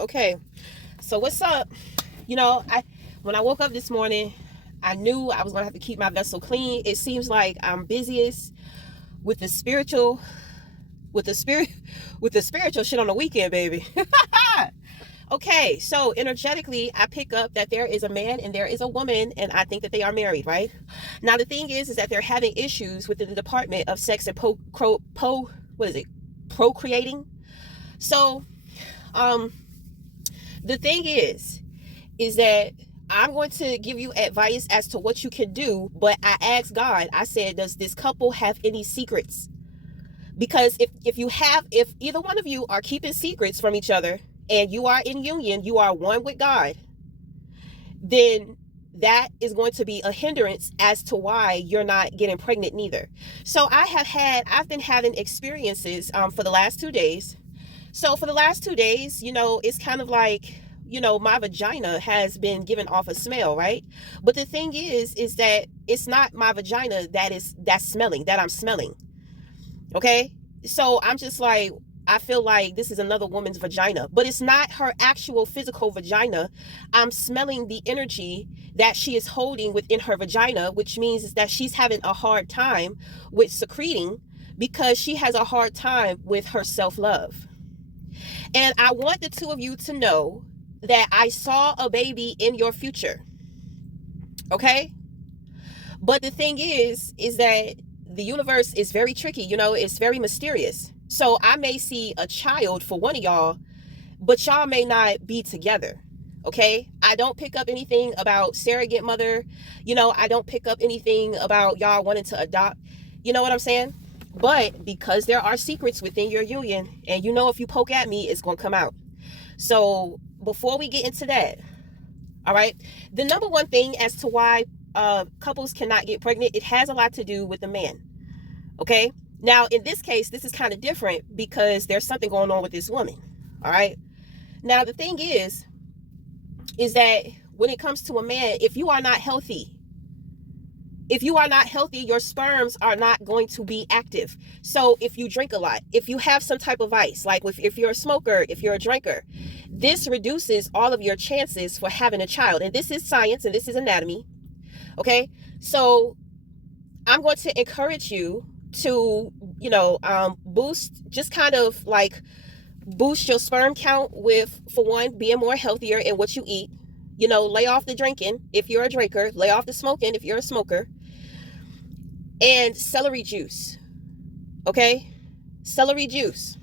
Okay, so what's up? You know, I when I woke up this morning, I knew I was gonna have to keep my vessel clean. It seems like I'm busiest with the spiritual, with the spirit, with the spiritual shit on the weekend, baby. Okay, so energetically, I pick up that there is a man and there is a woman, and I think that they are married, right? Now, the thing is that they're having issues within the Department of Sex and what is it? Procreating. So, um, the thing is that I'm going to give you advice as to what you can do, but I asked God, I said, does this couple have any secrets? Because if either one of you are keeping secrets from each other and you are in union, you are one with God, then that is going to be a hindrance as to why you're not getting pregnant neither. So I've been having experiences for the last 2 days. So for the last 2 days, it's kind of like, my vagina has been giving off a smell, right? But the thing is that it's not my vagina that's smelling, that I'm smelling. Okay? So I'm just like, I feel like this is another woman's vagina, but it's not her actual physical vagina. I'm smelling the energy that she is holding within her vagina, which means is that she's having a hard time with secreting because she has a hard time with her self-love. And I want the two of you to know that I saw a baby in your future. Okay? But the thing is that the universe is very tricky, it's very mysterious. So I may see a child for one of y'all, but y'all may not be together. Okay? I don't pick up anything about surrogate mother. I don't pick up anything about y'all wanting to adopt. You know what I'm saying? But because there are secrets within your union, and if you poke at me, it's going to come out. So before we get into that, all right, the number one thing as to why couples cannot get pregnant, it has a lot to do with the man. Okay? Now, in this case, this is kind of different because there's something going on with this woman. All right? Now, the thing is that when it comes to a man, if you are not healthy, your sperms are not going to be active. So if you drink a lot, if you have some type of vice, like if you're a smoker, if you're a drinker, this reduces all of your chances for having a child. And this is science and this is anatomy. Okay? So I'm going to encourage you to, just kind of like boost your sperm count with, for one, being more healthier in what you eat. Lay off the drinking if you're a drinker, lay off the smoking if you're a smoker, and celery juice. Okay? Celery juice.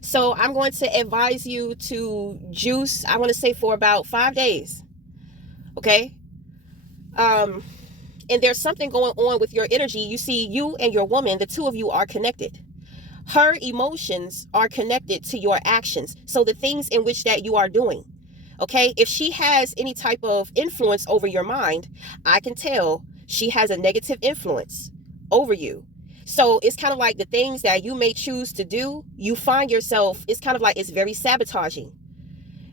So I'm going to advise you to juice, I want to say for about 5 days. Okay? And there's something going on with your energy. You see, you and your woman, the two of you are connected. Her emotions are connected to your actions. So the things in which that you are doing. Okay? If she has any type of influence over your mind, I can tell she has a negative influence over you. So it's kind of like the things that you may choose to do, you find yourself, it's kind of like it's very sabotaging,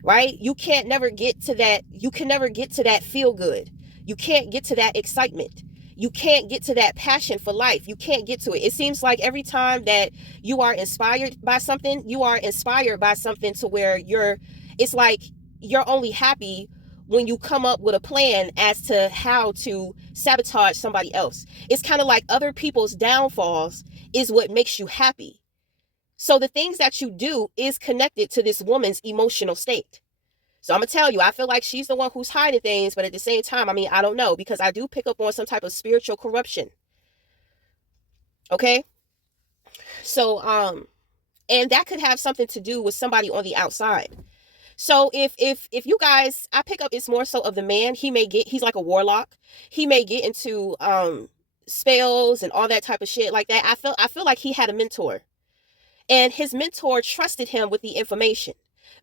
right? You can never get to that feel good. You can't get to that excitement. You can't get to that passion for life. You can't get to it. It seems like every time that you are inspired by something, to where it's like you're only happy when you come up with a plan as to how to sabotage somebody else. It's kind of like other people's downfalls is what makes you happy. So the things that you do is connected to this woman's emotional state. So I'm going to tell you, I feel like she's the one who's hiding things, but at the same time, I don't know, because I do pick up on some type of spiritual corruption. Okay? So, and that could have something to do with somebody on the outside. So if you guys, I pick up, it's more so of the man. He's like a warlock. He may get into spells and all that type of shit like that. I feel like he had a mentor, and his mentor trusted him with the information.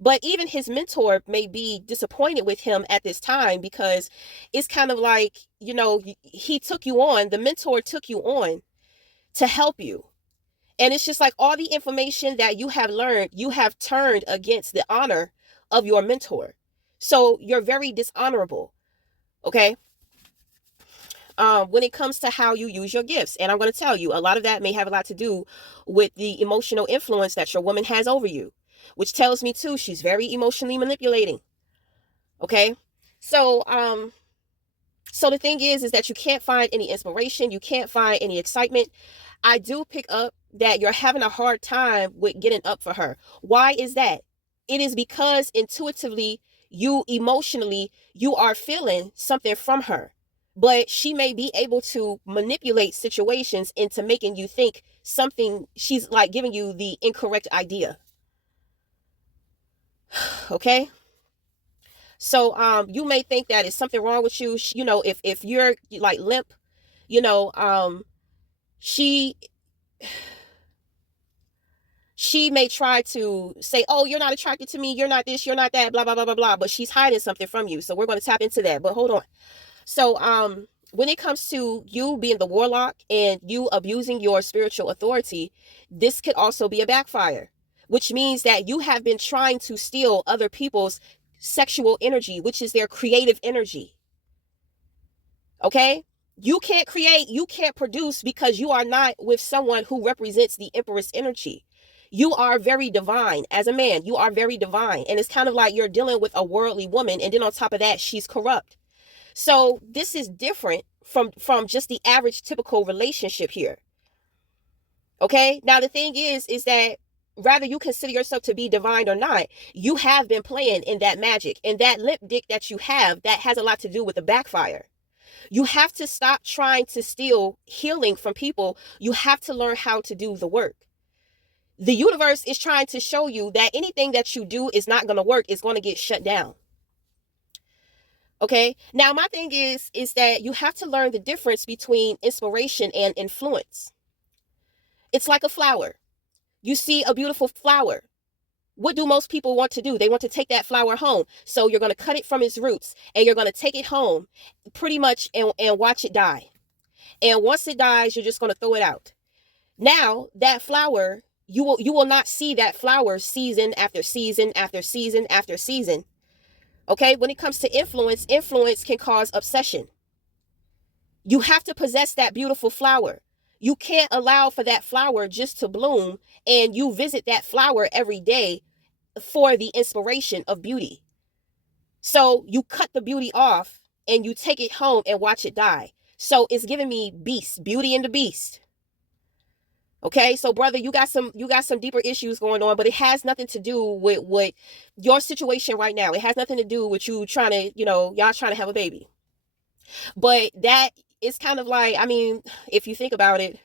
But even his mentor may be disappointed with him at this time, because it's kind of like, he took you on, the mentor took you on to help you. And it's just like all the information that you have learned, you have turned against the honor of your mentor. So you're very dishonorable. Okay? When it comes to how you use your gifts. And I'm going to tell you, a lot of that may have a lot to do with the emotional influence that your woman has over you. which tells me too, she's very emotionally manipulating. Okay. So, so the thing is that you can't find any inspiration. You can't find any excitement. I do pick up that you're having a hard time with getting up for her. Why is that? It is because intuitively, you emotionally, you are feeling something from her, but she may be able to manipulate situations into making you think something, she's like giving you the incorrect idea. Okay. So you may think that is something wrong with you. You know, if you're like limp, you know, she may try to say, oh, you're not attracted to me, you're not this, you're not that, blah blah blah blah blah, but she's hiding something from you. So we're going to tap into that. But hold on. So when it comes to you being the warlock and you abusing your spiritual authority, this could also be a backfire, which means that you have been trying to steal other people's sexual energy, which is their creative energy. Okay? You can't create, you can't produce because you are not with someone who represents the Empress energy. You are very divine. As a man, you are very divine. And it's kind of like you're dealing with a worldly woman, and then on top of that, she's corrupt. So this is different from just the average typical relationship here. Okay? Now the thing is that rather you consider yourself to be divine or not, you have been playing in that magic. And that lip dick that you have, that has a lot to do with the backfire. You have to stop trying to steal healing from people. You have to learn how to do the work. The universe is trying to show you that anything that you do is not going to work. It's going to get shut down. Okay. Now, my thing is that you have to learn the difference between inspiration and influence. It's like a flower. You see a beautiful flower. What do most people want to do? They want to take that flower home. So you're going to cut it from its roots and you're going to take it home pretty much and watch it die. And once it dies, you're just going to throw it out. Now, that flower, you will not see that flower season after season after season after season. Okay, when it comes to influence can cause obsession. You have to possess that beautiful flower. You can't allow for that flower just to bloom and you visit that flower every day for the inspiration of beauty. So you cut the beauty off and you take it home and watch it die. So it's giving me beast, Beauty and the Beast. Okay, so brother, you got some deeper issues going on, but it has nothing to do with what your situation right now. It has nothing to do with you trying to, y'all trying to have a baby. But that is kind of like, I mean, if you think about it,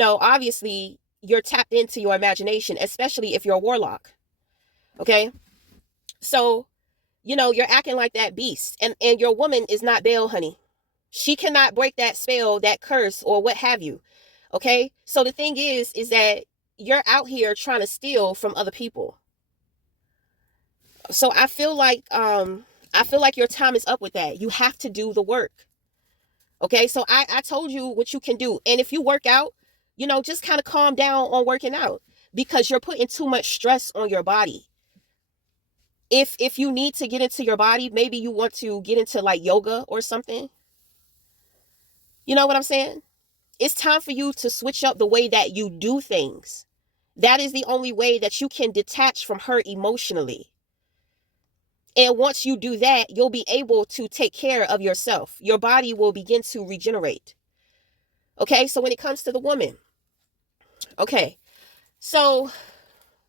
obviously you're tapped into your imagination, especially if you're a warlock. Okay, so you're acting like that beast, and your woman is not Belle, honey. She cannot break that spell, that curse, or what have you. Okay, so the thing is that you're out here trying to steal from other people. So I feel like your time is up with that. You have to do the work. Okay, so I told you what you can do, and if you work out, just kind of calm down on working out because you're putting too much stress on your body. If you need to get into your body, maybe you want to get into like yoga or something. You know what I'm saying? It's time for you to switch up the way that you do things. That is the only way that you can detach from her emotionally. And once you do that, you'll be able to take care of yourself. Your body will begin to regenerate. Okay, so when it comes to the woman, okay, so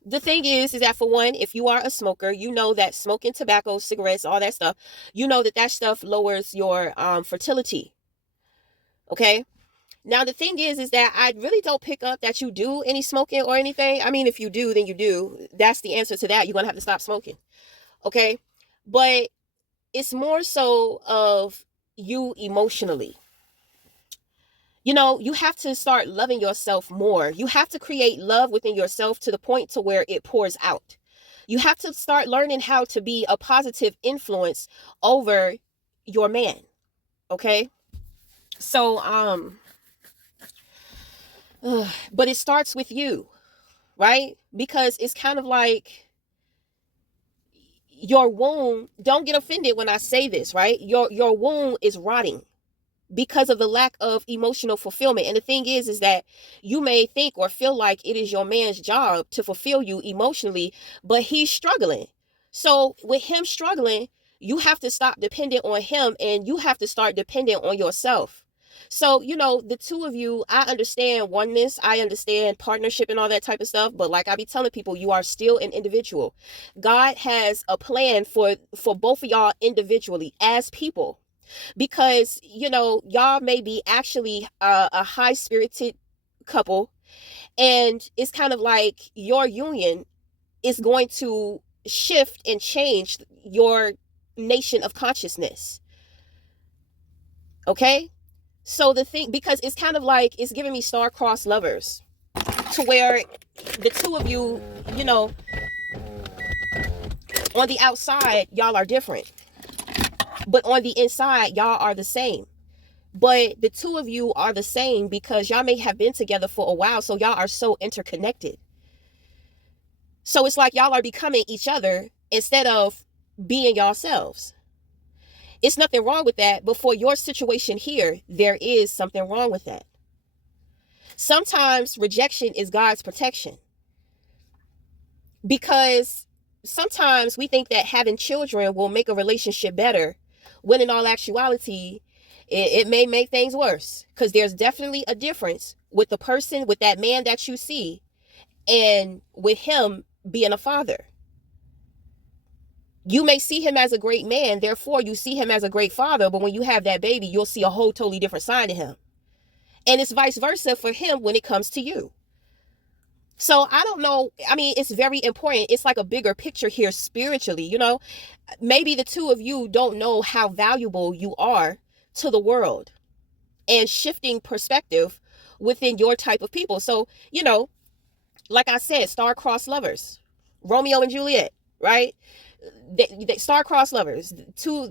the thing is that for one, if you are a smoker, you know that smoking tobacco, cigarettes, all that stuff, you know that stuff lowers your fertility. Okay. Now, the thing is that I really don't pick up that you do any smoking or anything. I mean, if you do, then you do. That's the answer to that. You're going to have to stop smoking. Okay. But it's more so of you emotionally. You have to start loving yourself more. You have to create love within yourself to the point to where it pours out. You have to start learning how to be a positive influence over your man. Okay. So, but it starts with you, right? Because it's kind of like your womb. Don't get offended when I say this, right? Your womb is rotting. because of the lack of emotional fulfillment. And the thing is that you may think or feel like it is your man's job to fulfill you emotionally, but he's struggling. So with him struggling, you have to stop dependent on him and you have to start dependent on yourself. So, the two of you, I understand oneness, I understand partnership and all that type of stuff, but like I be telling people, you are still an individual. God has a plan for both of y'all individually as people, because y'all may be actually a high spirited couple, and it's kind of like your union is going to shift and change your nation of consciousness. Okay, so the thing, because it's kind of like it's giving me star-crossed lovers, to where the two of you, on the outside y'all are different, but on the inside y'all are the same. But the two of you are the same because y'all may have been together for a while, so y'all are so interconnected. So it's like y'all are becoming each other instead of being yourselves. It's nothing wrong with that, but for your situation here, there is something wrong with that. Sometimes rejection is God's protection, because sometimes we think that having children will make a relationship better, when in all actuality, it may make things worse, because there's definitely a difference with the person, with that man that you see, and with him being a father. You may see him as a great man, therefore you see him as a great father, but when you have that baby, you'll see a whole totally different side of him. And it's vice versa for him when it comes to you. So I don't know. I mean, it's very important. It's like a bigger picture here spiritually, Maybe the two of you don't know how valuable you are to the world, and shifting perspective within your type of people. So, like I said, star-crossed lovers, Romeo and Juliet, right? They star-crossed lovers.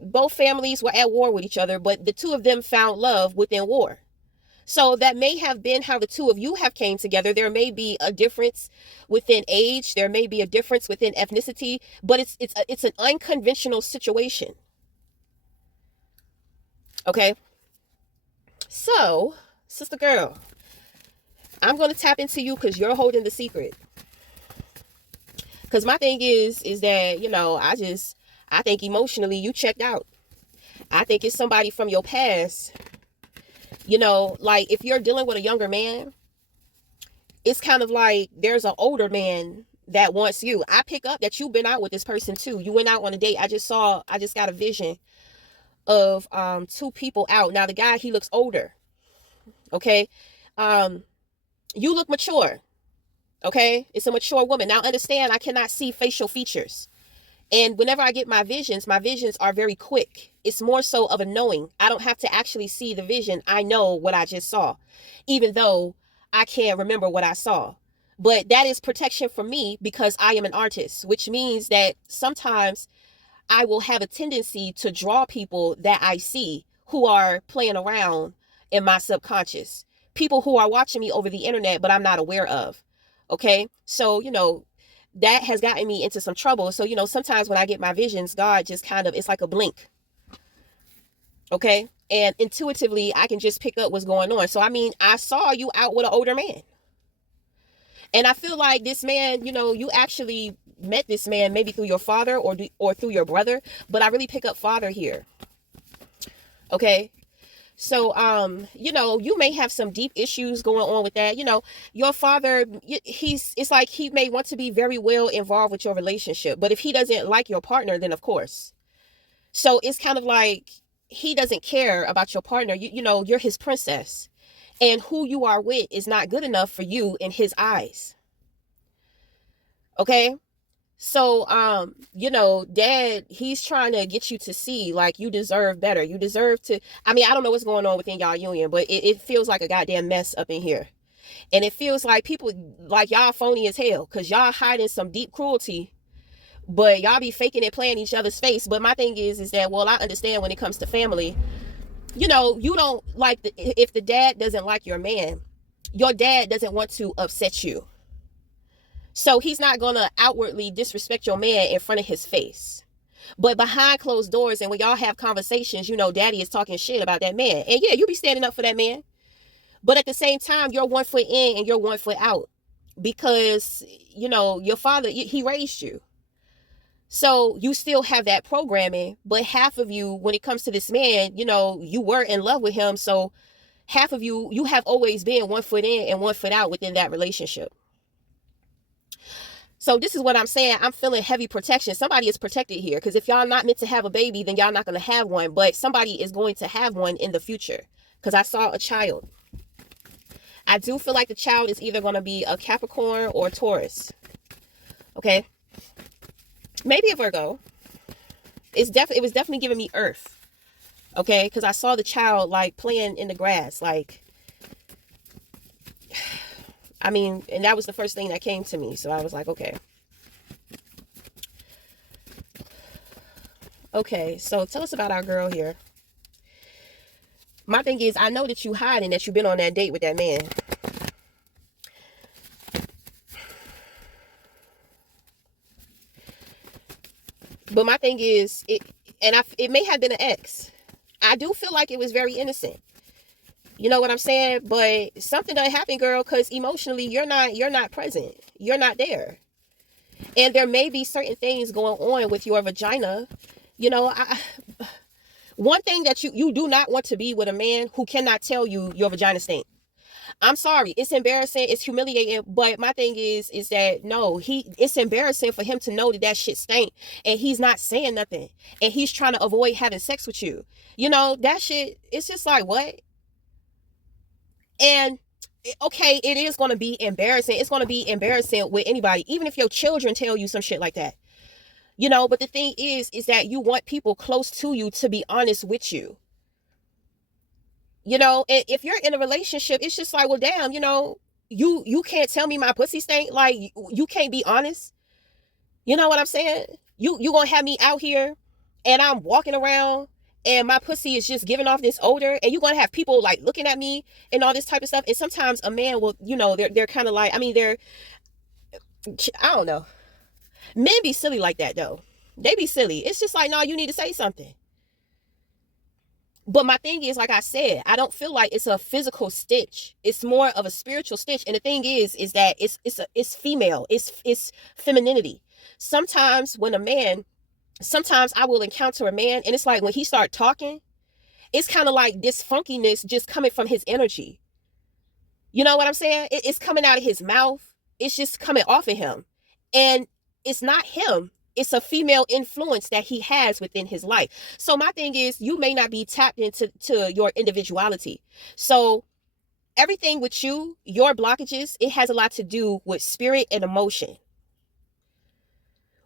Both families were at war with each other, but the two of them found love within war. So that may have been how the two of you have came together. There may be a difference within age. There may be a difference within ethnicity, but it's an unconventional situation. Okay. So, sister girl, I'm going to tap into you because you're holding the secret. Because my thing is that, I think emotionally you checked out. I think it's somebody from your past. Like if you're dealing with a younger man, it's kind of like there's an older man that wants you. I pick up that you've been out with this person too. You went out on a date. I just got a vision of two people out. Now the guy, he looks older. Okay. You look mature. Okay. It's a mature woman. Now understand, I cannot see facial features. And whenever I get my visions are very quick. It's more so of a knowing. I don't have to actually see the vision. I know what I just saw, even though I can't remember what I saw. But that is protection for me because I am an artist, which means that sometimes I will have a tendency to draw people that I see who are playing around in my subconscious. People who are watching me over the internet, but I'm not aware of. Okay. So, that has gotten me into some trouble. So, sometimes when I get my visions, God just it's like a blink. Okay. And intuitively, I can just pick up what's going on. So, I mean, I saw you out with an older man. And I feel like this man, you actually met this man maybe through your father or through your brother. But I really pick up father here. Okay. So, you may have some deep issues going on with that. Your father, it's like he may want to be very well involved with your relationship, but if he doesn't like your partner, then of course. So it's kind of like he doesn't care about your partner. You're his princess, and who you are with is not good enough for you in his eyes. Okay. So, dad, he's trying to get you to see, like, you deserve better. You deserve to, I don't know what's going on within y'all union, but it feels like a goddamn mess up in here. And it feels like people, like y'all phony as hell, because y'all hiding some deep cruelty, but y'all be faking it, playing each other's face. But my thing is that, well, I understand when it comes to family, you don't like, if the dad doesn't like your man, your dad doesn't want to upset you. So he's not going to outwardly disrespect your man in front of his face. But behind closed doors, and when y'all have conversations, you know, daddy is talking shit about that man. And yeah, you be standing up for that man. But at the same time, you're 1 foot in and you're 1 foot out because, you know, your father, he raised you. So you still have that programming, but half of you, when it comes to this man, you know, you were in love with him. So half of you, you have always been 1 foot in and 1 foot out within that relationship. So this is what I'm saying. I'm feeling heavy protection. Somebody is protected here, because if y'all not meant to have a baby, then y'all not going to have one. But somebody is going to have one in the future, because I saw a child. I do feel like the child is either going to be a Capricorn or a Taurus. Okay. Maybe a Virgo. It was definitely giving me Earth. Okay. Because I saw the child like playing in the grass. Like, I mean, and that was the first thing that came to me. So I was like, okay. Okay. So tell us about our girl here. My thing is, I know that you hiding that you've been on that date with that man. But my thing is, it may have been an ex. I do feel like it was very innocent. You know what I'm saying? But something done happened, girl, because emotionally you're not present. You're not there. And there may be certain things going on with your vagina. You know, one thing that you do not want to be with a man who cannot tell you your vagina stink. I'm sorry, it's embarrassing, it's humiliating, but my thing is that no, it's embarrassing for him to know that shit stank and he's not saying nothing and he's trying to avoid having sex with you. You know, that shit, it's just like, what? And okay, it is going to be embarrassing. It's going to be embarrassing with anybody, even if your children tell you some shit like that. You know, but the thing is that you want people close to you to be honest with you. You know, and if you're in a relationship, it's just like, well, damn, you know, you can't tell me my pussy stink. Like, you can't be honest. You know what I'm saying? You gonna have me out here and I'm walking around and my pussy is just giving off this odor, and you're gonna have people like looking at me and all this type of stuff. And sometimes a man will, you know, they're kind of like, I mean, I don't know. Men be silly like that though. They be silly. It's just like, no, you need to say something. But my thing is, like I said, I don't feel like it's a physical stitch. It's more of a spiritual stitch. And the thing is that it's female. It's femininity. Sometimes I will encounter a man, and it's like when he start talking, it's kind of like this funkiness just coming from his energy. You know what I'm saying? It's coming out of his mouth. It's just coming off of him. And it's not him. It's a female influence that he has within his life. So my thing is, you may not be tapped into your individuality. So everything with you, your blockages, it has a lot to do with spirit and emotion.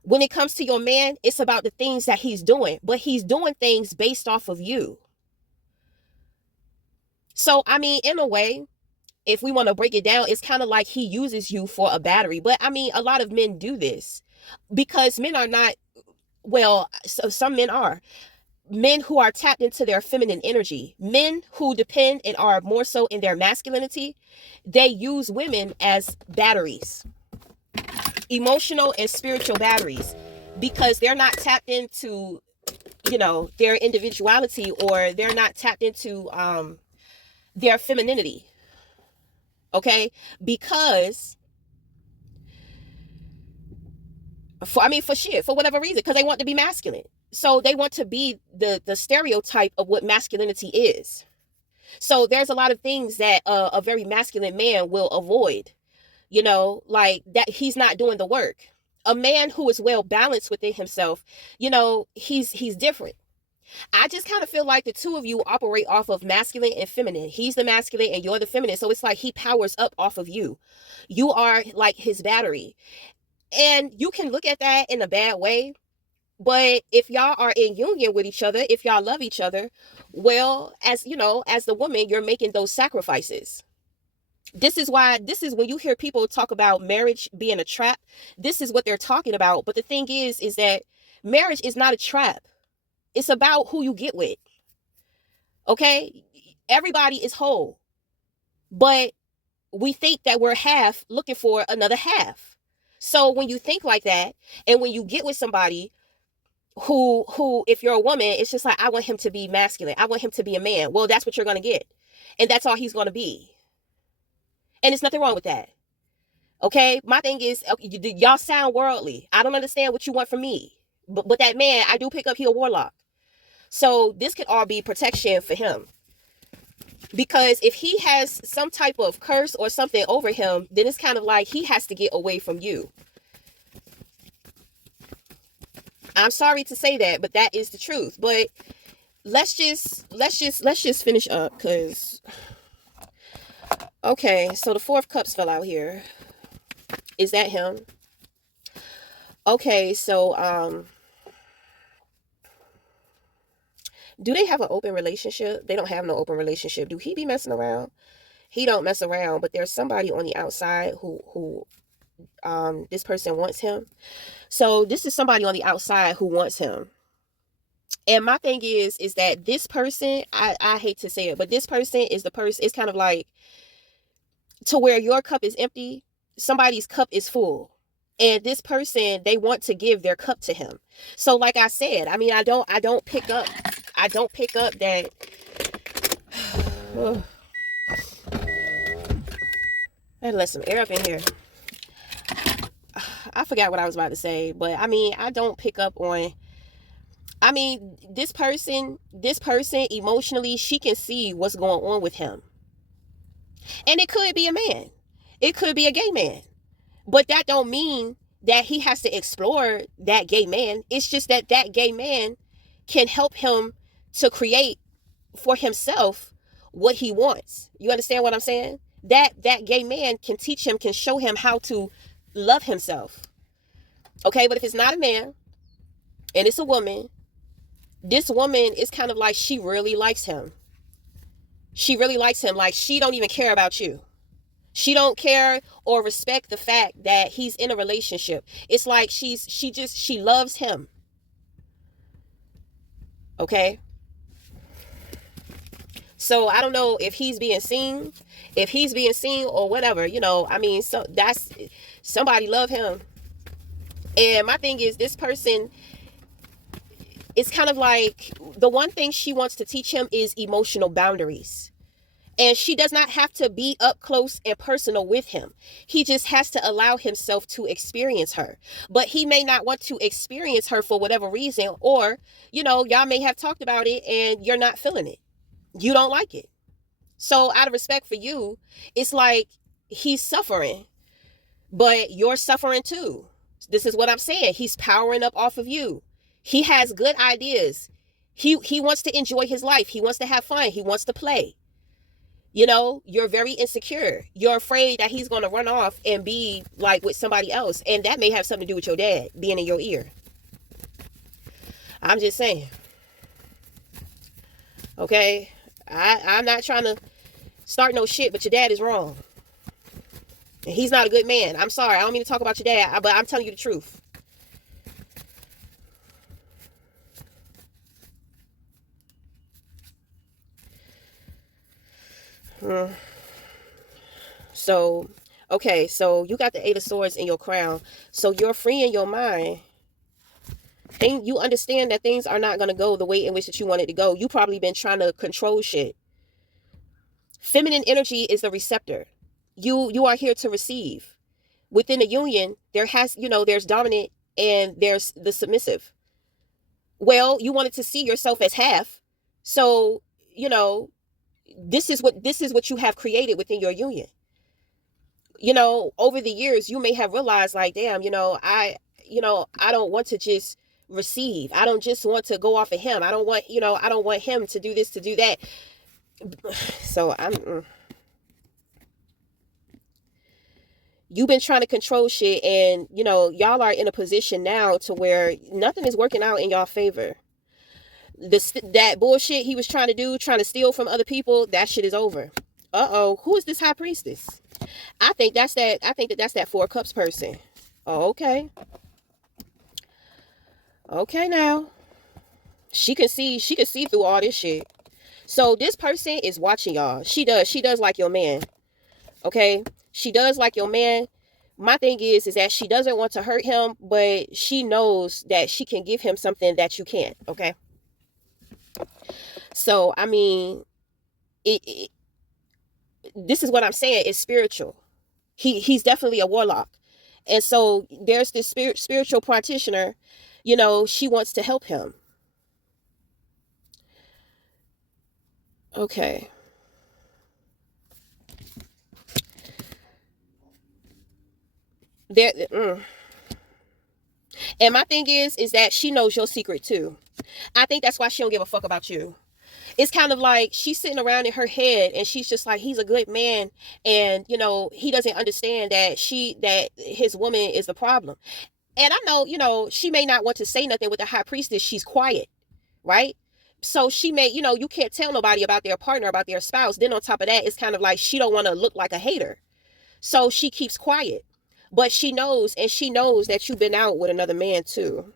When it comes to your man, it's about the things that he's doing, but he's doing things based off of you. So, I mean, in a way, if we want to break it down, it's kind of like he uses you for a battery. But I mean, a lot of men do this because men are not, well, so some men are. Men who are tapped into their feminine energy, men who depend and are more so in their masculinity, they use women as batteries, emotional and spiritual batteries, because they're not tapped into, you know, their individuality, or they're not tapped into their femininity. Okay, because for whatever reason, because they want to be masculine. So they want to be the stereotype of what masculinity is. So there's a lot of things that a very masculine man will avoid, you know, like that he's not doing the work. A man who is well balanced within himself, you know, he's different. I just kind of feel like the two of you operate off of masculine and feminine. He's the masculine and you're the feminine. So it's like he powers up off of you. You are like his battery. And you can look at that in a bad way. But if y'all are in union with each other, if y'all love each other, well, as you know, as the woman, you're making those sacrifices. This is when you hear people talk about marriage being a trap, this is what they're talking about. But the thing is that marriage is not a trap. It's about who you get with. Okay? Everybody is whole. But we think that we're half looking for another half. So when you think like that, and when you get with somebody who, if you're a woman, it's just like, I want him to be masculine. I want him to be a man. Well, that's what you're going to get. And that's all he's going to be. And there's nothing wrong with that. Okay? My thing is, y'all sound worldly. I don't understand what you want from me. But that man, I do pick up, he a warlock. So this could all be protection for him. Because if he has some type of curse or something over him, then it's kind of like he has to get away from you. I'm sorry to say that, but that is the truth. But let's just finish up, because okay, so the 4 of Cups fell out here. Is that him? Okay, so do they have an open relationship? They don't have no open relationship. Do he be messing around? He don't mess around, but there's somebody on the outside who this person wants him. So this is somebody on the outside who wants him. And my thing is that this person, I hate to say it, but this person is the person, it's kind of like to where your cup is empty, somebody's cup is full. And this person, they want to give their cup to him. So like I said, I mean, I don't pick up that. I had to let some air up in here. I forgot what I was about to say, but I mean, I don't pick up on, I mean, this person emotionally, she can see what's going on with him. And it could be a man. It could be a gay man. But that don't mean that he has to explore that gay man. It's just that gay man can help him to create for himself what he wants. You understand what I'm saying? That gay man can teach him, can show him how to love himself. Okay, but if it's not a man and it's a woman, this woman is kind of like, she really likes him. She really likes him. Like, she don't even care about you. She don't care or respect the fact that he's in a relationship. It's like she loves him. Okay? So I don't know if he's being seen or whatever, you know. I mean, so that's, somebody love him. And my thing is, this person, it's kind of like, the one thing she wants to teach him is emotional boundaries. And she does not have to be up close and personal with him. He just has to allow himself to experience her. But he may not want to experience her for whatever reason. Or, you know, y'all may have talked about it and you're not feeling it. You don't like it. So out of respect for you, it's like he's suffering. But you're suffering too. This is what I'm saying. He's powering up off of you. He has good ideas. He wants to enjoy his life. He wants to have fun. He wants to play. You know, you're very insecure. You're afraid that he's going to run off and be like with somebody else. And that may have something to do with your dad being in your ear. I'm just saying. Okay? I'm not trying to start no shit, but your dad is wrong. And he's not a good man. I'm sorry. I don't mean to talk about your dad, but I'm telling you the truth. So, okay, so you got the 8 of Swords in your crown. So you're free in your mind. And you understand that things are not going to go the way in which that you want it to go. You probably been trying to control shit. Feminine energy is the receptor. You are here to receive. Within a union, there's dominant and there's the submissive. Well, you wanted to see yourself as half. So, you know, this is what you have created within your union. You know, over the years, you may have realized, like, damn, I don't want to just receive. I don't just want to go off of him. I don't want him to do this, to do that. So you've been trying to control shit, and, y'all are in a position now to where nothing is working out in y'all favor. That bullshit he was trying to steal from other people, that shit is over. Who is this high priestess? I think that's that 4 of Cups person. Oh, okay. Okay, now. She can see through all this shit. So this person is watching y'all. She does like your man. Okay? She does like your man, my thing is that she doesn't want to hurt him, but she knows that she can give him something that you can't. Okay. So, I mean, it this is what I'm saying. It's spiritual. He's definitely a warlock. And so there's this spiritual practitioner, you know, she wants to help him. Okay. There And my thing is that she knows your secret too. I think that's why she don't give a fuck about you. It's kind of like she's sitting around in her head and she's just like, he's a good man, and you know, he doesn't understand that his woman is the problem. And I know, you know, she may not want to say nothing with the high priestess. She's quiet, right? So she may, you know, you can't tell nobody about their partner, about their spouse. Then on top of that, it's kind of like she don't want to look like a hater. So she keeps quiet. But she knows, and she knows that you've been out with another man too.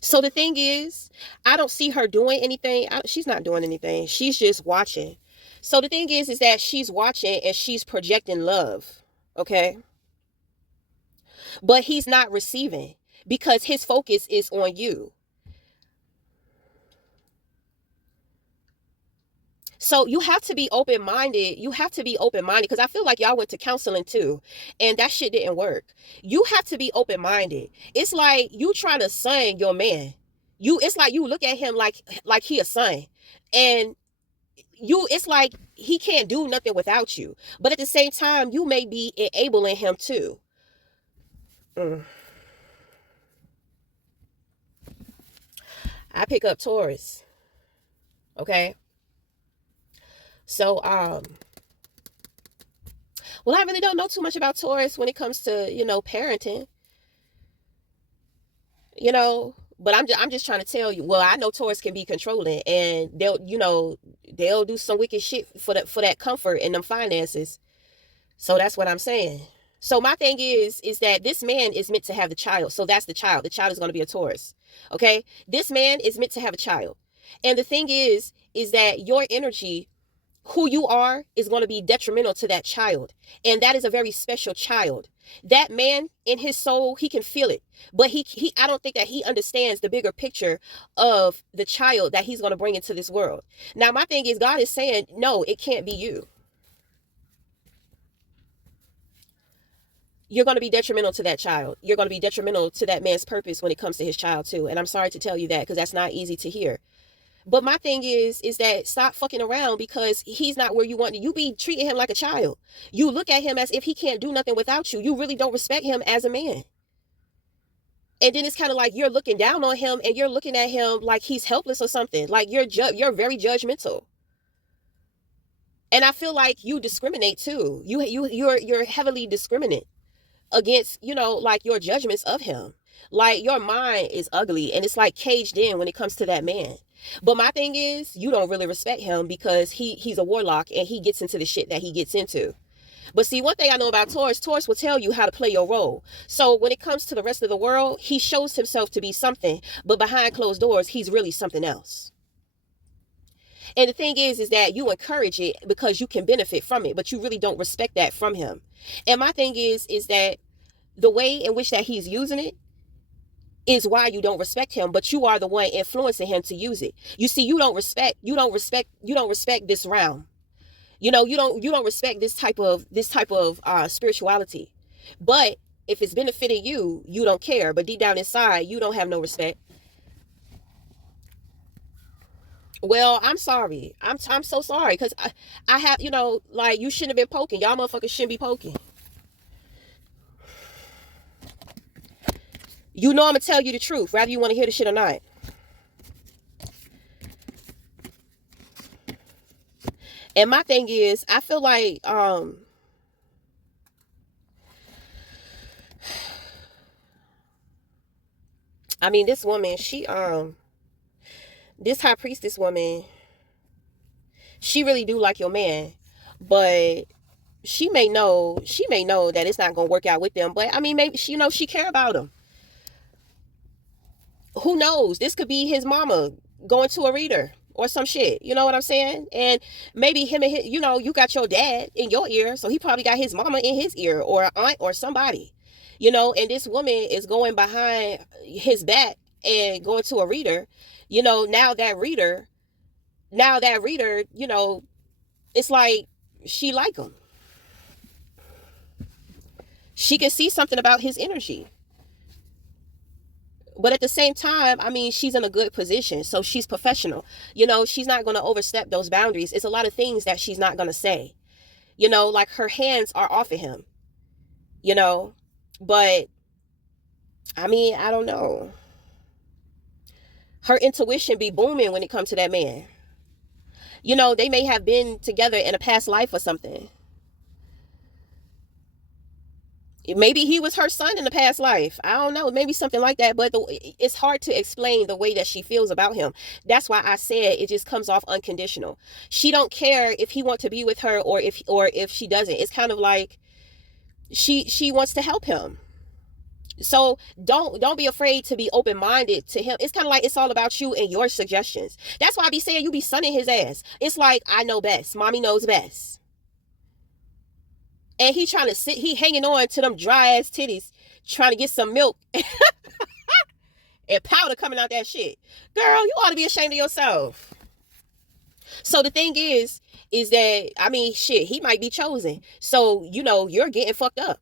So the thing is, I don't see her doing anything. She's not doing anything. She's just watching. So the thing is that she's watching and she's projecting love. Okay. But he's not receiving because his focus is on you. So you have to be open-minded. You have to be open-minded because I feel like y'all went to counseling too, and that shit didn't work. You have to be open-minded. It's like you trying to son your man. It's like you look at him like he a son, and it's like he can't do nothing without you. But at the same time, you may be enabling him too. I pick up Taurus. Okay. So, well, I really don't know too much about Taurus when it comes to, you know, parenting. You know, but I'm just trying to tell you. Well, I know Taurus can be controlling, and they'll do some wicked shit for that comfort and them finances. So that's what I'm saying. So my thing is that this man is meant to have the child. So that's the child. The child is going to be a Taurus. Okay, this man is meant to have a child, and the thing is that your energy, who you are, is going to be detrimental to that child. And that is a very special child. That man in his soul, he can feel it. But I don't think that he understands the bigger picture of the child that he's going to bring into this world. Now, my thing is, God is saying, no, it can't be you. You're going to be detrimental to that child. You're going to be detrimental to that man's purpose when it comes to his child too. And I'm sorry to tell you that because that's not easy to hear. But my thing is that stop fucking around because he's not where you want to. You be treating him like a child. You look at him as if he can't do nothing without you. You really don't respect him as a man. And then it's kind of like you're looking down on him and you're looking at him like he's helpless or something. Like you're very judgmental. And I feel like you discriminate too. You're heavily discriminate against, you know, like your judgments of him. Like your mind is ugly and it's like caged in when it comes to that man. But my thing is, you don't really respect him because he's a warlock and he gets into the shit that he gets into. But see, one thing I know about Taurus will tell you how to play your role. So when it comes to the rest of the world, he shows himself to be something, but behind closed doors, he's really something else. And the thing is that you encourage it because you can benefit from it, but you really don't respect that from him. And my thing is that the way in which that he's using it is why you don't respect him, but you are the one influencing him to use it. You see, you don't respect this realm. You know, you don't respect this type of spirituality. But if it's benefiting you, you don't care. But deep down inside, you don't have no respect. Well, I'm sorry. I'm so sorry because I have, you know, like you shouldn't have been poking. Y'all motherfuckers shouldn't be poking. You know I'm gonna tell you the truth, whether you want to hear the shit or not. And my thing is, I feel like I mean, this woman, this high priestess woman, she really do like your man, but she may know that it's not gonna work out with them. But I mean, maybe she, you know, she care about him. Who knows? This could be his mama going to a reader, or some shit. You know what I'm saying? And maybe him and his, you got your dad in your ear, so he probably got his mama in his ear, or aunt, or somebody. And this woman is going behind his back and going to a reader. Now that reader, it's like she like him. She can see something about his energy. But at the same time, I mean, she's in a good position, so she's professional. She's not going to overstep those boundaries. It's a lot of things that she's not going to say. Like her hands are off of him. But I mean, I don't know. Her intuition be booming when it comes to that man. They may have been together in a past life or something. Maybe he was her son in the past life. I don't know. Maybe something like that. But it's hard to explain the way that she feels about him. That's why I said it just comes off unconditional. She don't care if he wants to be with her or if she doesn't. It's kind of like she wants to help him. So don't be afraid to be open-minded to him. It's kind of like it's all about you and your suggestions. That's why I be saying you be sunning his ass. It's like, I know best. Mommy knows best. And he hanging on to them dry ass titties, trying to get some milk and powder coming out that shit. Girl, you ought to be ashamed of yourself. So the thing is that, I mean, shit, he might be chosen. So, you're getting fucked up.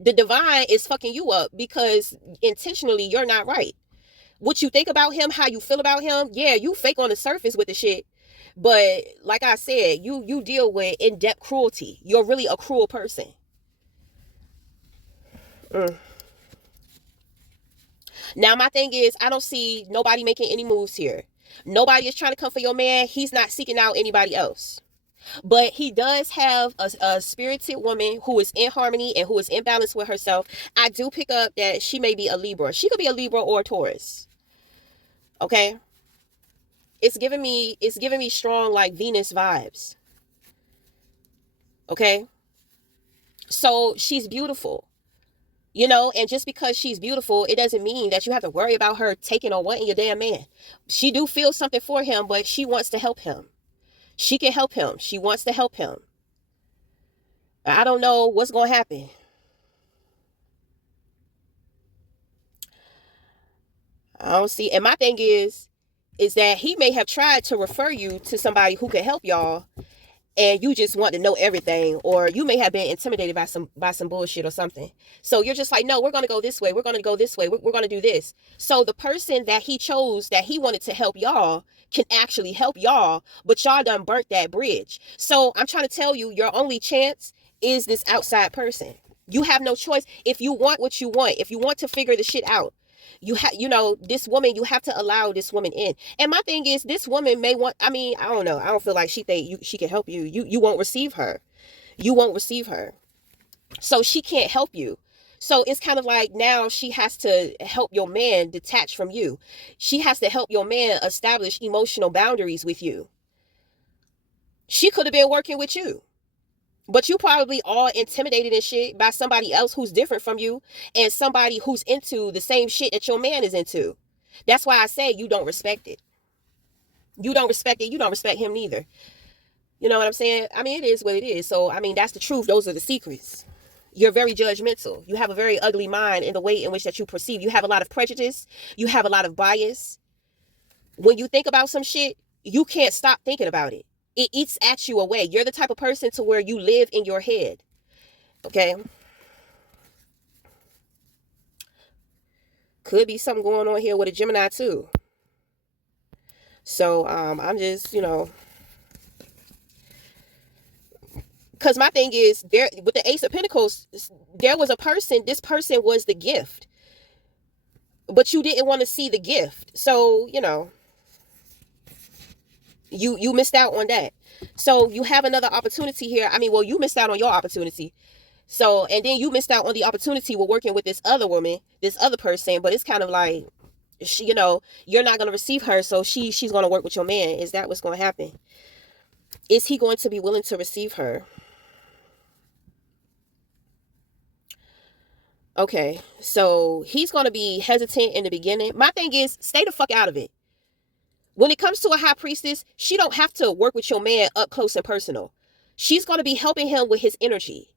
The divine is fucking you up because intentionally you're not right. What you think about him, how you feel about him, yeah, you fake on the surface with the shit. But like I said, you deal with in-depth cruelty. You're really a cruel person. Now, my thing is, I don't see nobody making any moves here. Nobody is trying to come for your man. He's not seeking out anybody else. But he does have a spirited woman who is in harmony and who is in balance with herself. I do pick up that she may be a Libra. She could be a Libra or a Taurus. Okay? It's giving me strong like Venus vibes. Okay? So she's beautiful. And just because she's beautiful, it doesn't mean that you have to worry about her taking or wanting your damn man. She do feel something for him, but she wants to help him. She can help him. She wants to help him. I don't know what's going to happen. I don't see. And my thing is that he may have tried to refer you to somebody who can help y'all, and you just want to know everything, or you may have been intimidated by some bullshit or something. So you're just like, no, we're going to go this way. We're going to go this way. We're going to do this. So the person that he chose that he wanted to help y'all can actually help y'all, but y'all done burnt that bridge. So I'm trying to tell you, your only chance is this outside person. You have no choice. If you want what you want, if you want to figure the shit out, this woman, you have to allow this woman in. And my thing is, this woman may want, I mean, I don't know. I don't feel like she can help you. You won't receive her. You won't receive her. So she can't help you. So it's kind of like now she has to help your man detach from you. She has to help your man establish emotional boundaries with you. She could have been working with you, but you probably all intimidated and shit by somebody else who's different from you and somebody who's into the same shit that your man is into. That's why I say you don't respect it. You don't respect it. You don't respect him neither. You know what I'm saying? I mean, it is what it is. So, I mean, that's the truth. Those are the secrets. You're very judgmental. You have a very ugly mind in the way in which that you perceive. You have a lot of prejudice. You have a lot of bias. When you think about some shit, you can't stop thinking about it. It eats at you away. You're the type of person to where you live in your head. Okay? Could be something going on here with a Gemini too. So, I'm just, because my thing is, there with the Ace of Pentacles, there was a person, this person was the gift. But you didn't want to see the gift. So, you missed out on that. So you have another opportunity here. I mean, well, you missed out on your opportunity. So, and then you missed out on the opportunity with working with this other woman, this other person. But it's kind of like, you're not going to receive her. So she's going to work with your man. Is that what's going to happen? Is he going to be willing to receive her? Okay, so he's going to be hesitant in the beginning. My thing is, stay the fuck out of it. When it comes to a high priestess, she don't have to work with your man up close and personal. She's going to be helping him with his energy.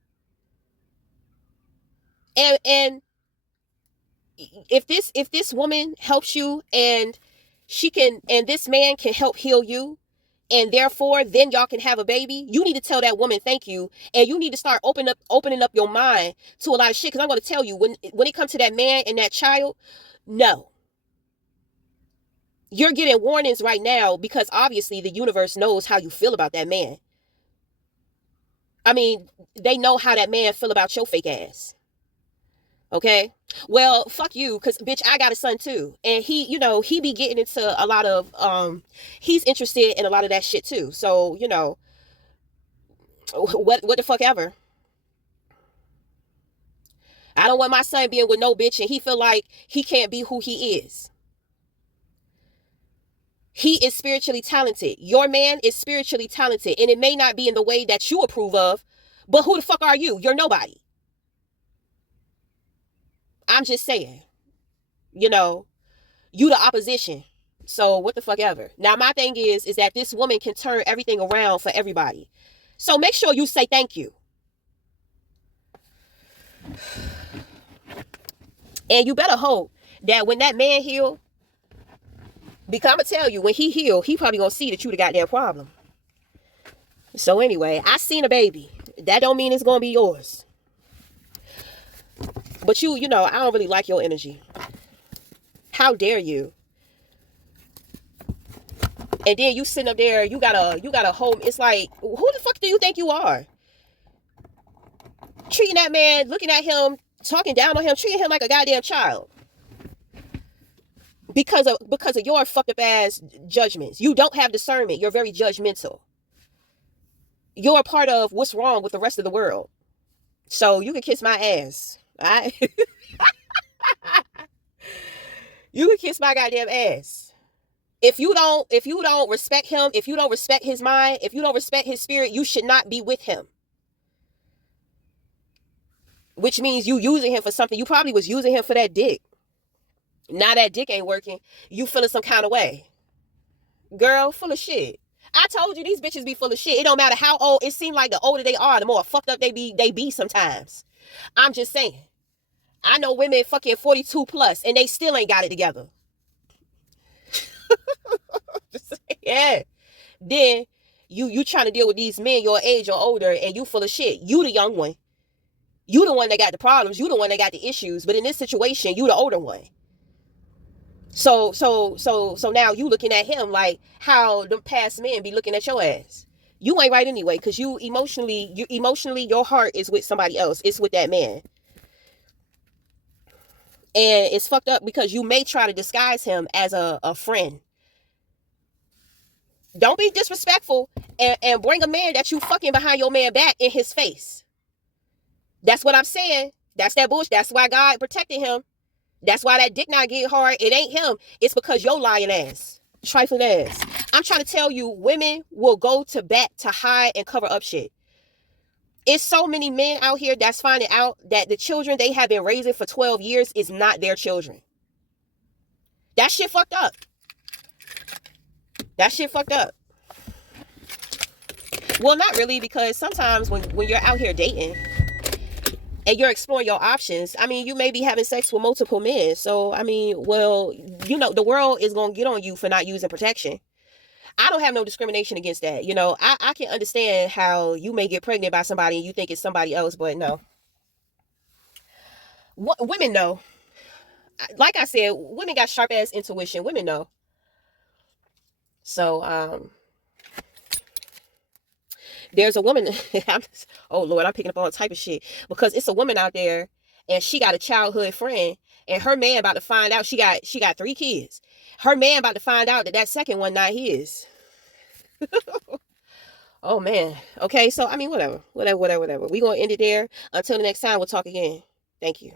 And if this woman helps you, and this man can help heal you, and therefore then y'all can have a baby, you need to tell that woman thank you, and you need to start opening up your mind to a lot of shit. Because I'm going to tell you, when it comes to that man and that child, no. You're getting warnings right now because obviously the universe knows how you feel about that man. I mean, they know how that man feel about your fake ass. Okay? Well, fuck you, because bitch, I got a son too. And he be getting into a lot of he's interested in a lot of that shit too. So, what the fuck ever. I don't want my son being with no bitch and he feel like he can't be who he is. He is spiritually talented. Your man is spiritually talented. And it may not be in the way that you approve of, but who the fuck are you? You're nobody. I'm just saying, you the opposition. So what the fuck ever. Now, my thing is that this woman can turn everything around for everybody. So make sure you say thank you. And you better hope that when that man heal, because I'm going to tell you, when he heal, he probably going to see that you the goddamn problem. So anyway, I seen a baby. That don't mean it's going to be yours. But I don't really like your energy. How dare you? And then you sitting up there, you got a whole, it's like, who the fuck do you think you are? Treating that man, looking at him, talking down on him, treating him like a goddamn child. Because of your fucked up ass judgments. You don't have discernment. You're very judgmental. You're a part of what's wrong with the rest of the world. So you can kiss my ass. Alright? You can kiss my goddamn ass. If you don't respect him, if you don't respect his mind, if you don't respect his spirit, you should not be with him. Which means you using him for something. You probably was using him for that dick. Now that dick ain't working, you feeling some kind of way. Girl, full of shit. I told you these bitches be full of shit. It don't matter how old. It seems like the older they are, the more fucked up they be sometimes. I'm just saying. I know women fucking 42 plus and they still ain't got it together. Yeah. Then you trying to deal with these men your age or older and you full of shit. You the young one. You the one that got the problems. You the one that got the issues. But in this situation, you the older one. So now you looking at him like how the past men be looking at your ass. You ain't right anyway, because you emotionally, your heart is with somebody else. It's with that man. And it's fucked up because you may try to disguise him as a friend. Don't be disrespectful and bring a man that you fucking behind your man back in his face. That's what I'm saying. That's that bullshit. That's why God protected him. That's why that dick not getting hard. It ain't him. It's because your lying ass. Trifling ass. I'm trying to tell you, women will go to bat to hide and cover up shit. It's so many men out here that's finding out that the children they have been raising for 12 years is not their children. That shit fucked up. That shit fucked up. Well, not really, because sometimes when you're out here dating and you're exploring your options, I mean, you may be having sex with multiple men. So, I mean, well, the world is going to get on you for not using protection. I don't have no discrimination against that. I can understand how you may get pregnant by somebody and you think it's somebody else, but no. Women know. Like I said, women got sharp ass intuition. Women know. So, there's a woman. Oh Lord, I'm picking up all type of shit because it's a woman out there and she got a childhood friend and her man about to find out she got 3 kids. Her man about to find out that second one not his. Oh man. Okay, so I mean, whatever. We gonna end it there. Until the next time, we'll talk again. Thank you.